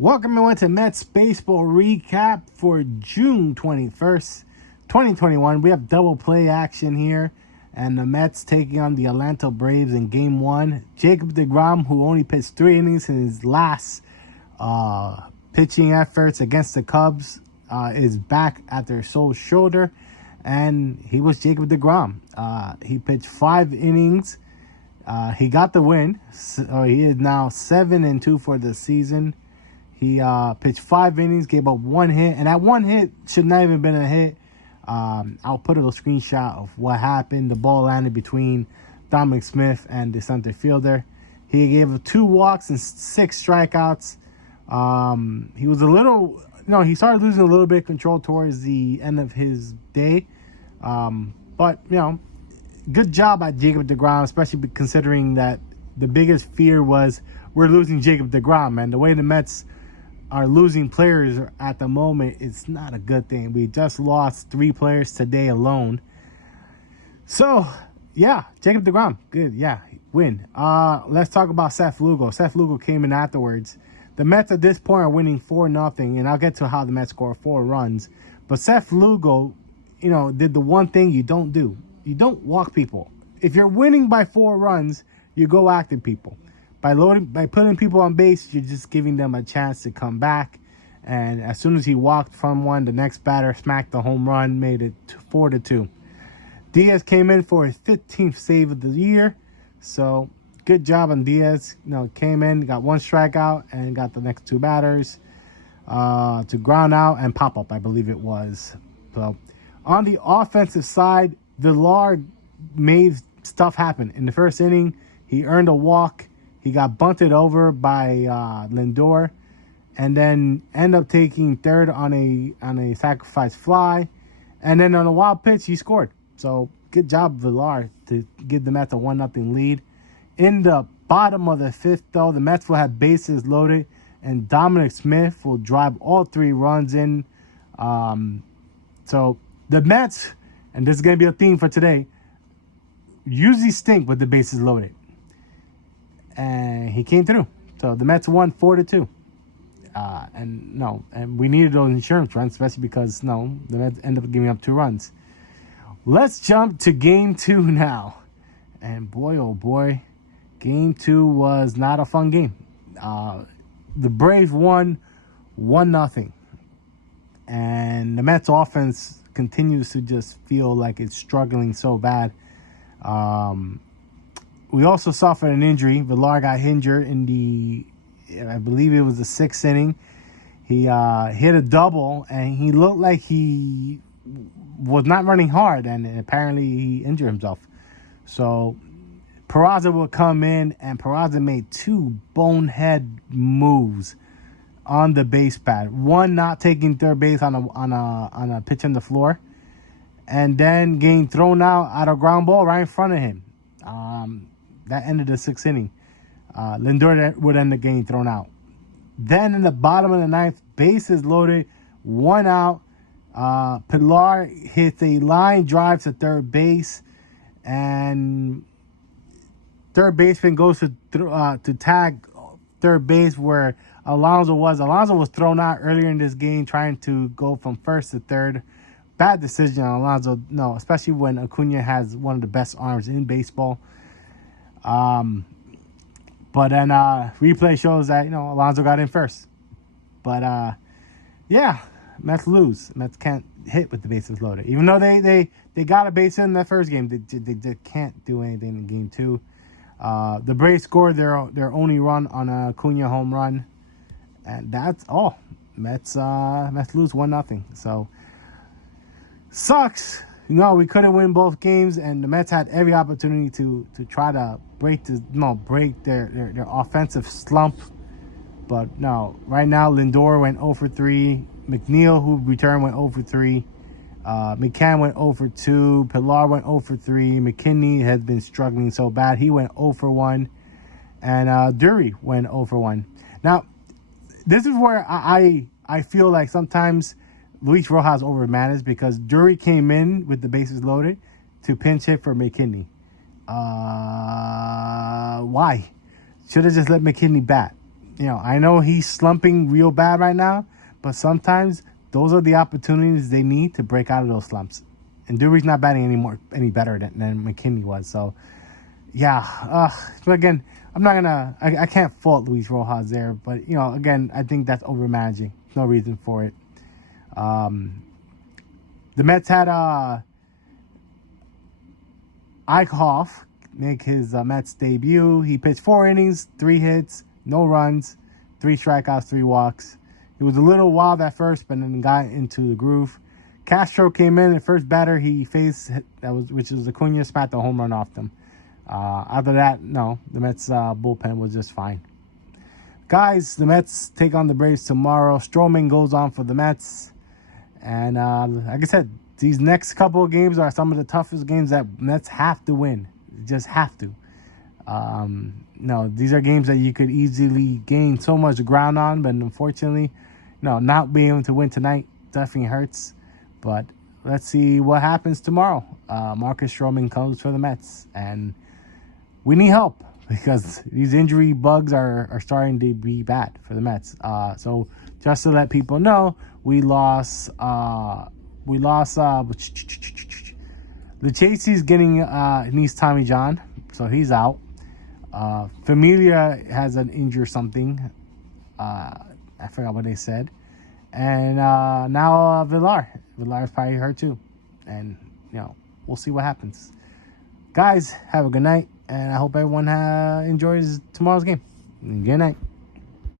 Welcome everyone to Mets Baseball Recap for June 21st, 2021. We have double play action here, and the Mets taking on the Atlanta Braves in Game 1. Jacob deGrom, who only pitched 3 innings in his last pitching efforts against the Cubs, is back at their sole shoulder, and he was Jacob deGrom. He pitched 5 innings. He got the win, so he is now 7-2 for the season. He pitched 5 innings, gave up 1 hit, and that 1 hit should not even been a hit. I'll put a screenshot of what happened. The ball landed between Dominic Smith and the center fielder. He gave up 2 walks and 6 strikeouts. He was he started losing a little bit of control towards the end of his day. But, good job at Jacob deGrom, especially considering that the biggest fear was we're losing Jacob deGrom, and the way the Mets are losing players at the moment, it's not a good thing. We just lost 3 players today alone. So, yeah, Jacob deGrom, good, yeah, win. Let's talk about Seth Lugo. Seth Lugo came in afterwards. The Mets at this point are winning 4-0, and I'll get to how the Mets scored 4 runs. But Seth Lugo, did the one thing you don't do. You don't walk people. If you're winning by 4 runs, you go after people. By putting people on base, you're just giving them a chance to come back. And as soon as he walked from one, the next batter smacked the home run, made it 4-2. Diaz came in for his 15th save of the year. So good job on Diaz. Came in, got 1 strikeout, and got the next 2 batters to ground out and pop up, I believe it was. So on the offensive side, Villar made stuff happen. In the first inning, he earned a walk. He got bunted over by Lindor, and then ended up taking third on a sacrifice fly, and then on a wild pitch he scored. So good job, Villar, to give the Mets a 1-0 lead. In the bottom of the 5th, though, the Mets will have bases loaded, and Dominic Smith will drive all 3 runs in. So the Mets, and this is going to be a theme for today, usually stink with the bases loaded. And he came through. So the Mets won 4-2. And we needed those insurance runs, especially because the Mets ended up giving up 2 runs. Let's jump to Game 2 now. And boy, oh boy, Game 2 was not a fun game. The Braves won 1-0. And the Mets offense continues to just feel like it's struggling so bad. We also suffered an injury. Villar got injured in I believe it was the 6th inning. He hit a double, and he looked like he was not running hard, and apparently he injured himself. So Peraza will come in, and Peraza made 2 bonehead moves on the base pad. One, not taking third base on a pitch on the floor, and then getting thrown out a ground ball right in front of him. That ended the 6th inning. Lindor would end up getting thrown out. Then in the bottom of the 9th, bases loaded, 1 out. Pilar hits a line drive to third base, and third baseman goes to tag third base where Alonso was. Alonso was thrown out earlier in this game trying to go from first to third. Bad decision on Alonso, especially when Acuna has one of the best arms in baseball. But then replay shows that Alonso got in first. But Mets lose. Mets can't hit with the bases loaded, even though they got a base in that first game. They can't do anything in Game 2. The Braves scored their only run on a Acuna home run, and that's all. Mets lose 1-0. So sucks. We couldn't win both games, and the Mets had every opportunity to try to break their offensive slump. But no, right now Lindor went 0-3. McNeil, who returned, went 0-3. McCann went 0-2. Pilar went 0-3. McKinney has been struggling so bad. He went 0-1. And Drury went 0-1. Now, this is where I feel like sometimes Luis Rojas overmanaged, because Drury came in with the bases loaded to pinch hit for McKinney. Why? Should have just let McKinney bat. I know he's slumping real bad right now, but sometimes those are the opportunities they need to break out of those slumps. And Drury's not batting any better than McKinney was. So, yeah. But again, I'm not gonna. I can't fault Luis Rojas there, but again, I think that's over managing. No reason for it. The Mets had Eichhoff make his Mets debut. He pitched 4 innings, 3 hits, no runs, 3 strikeouts, 3 walks. He was a little wild at first, but then got into the groove. Castro came in, the first batter he faced, which was Acuna, smacked the home run off them. After that, no, the Mets bullpen was just fine. Guys, the Mets take on the Braves tomorrow. Stroman goes on for the Mets. And like I said, these next couple of games are some of the toughest games that Mets have to win. Just have to. No, these are games that you could easily gain so much ground on, but unfortunately, not being able to win tonight definitely hurts. But let's see what happens tomorrow. Marcus Stroman comes for the Mets, and we need help because these injury bugs are starting to be bad for the Mets. So just to let people know, we lost Lucchese's getting needs Tommy John, so he's out. Familia has an injury or something. I forgot what they said. And now Villar's probably hurt too. And, we'll see what happens. Guys, have a good night. And I hope everyone enjoys tomorrow's game. Good night.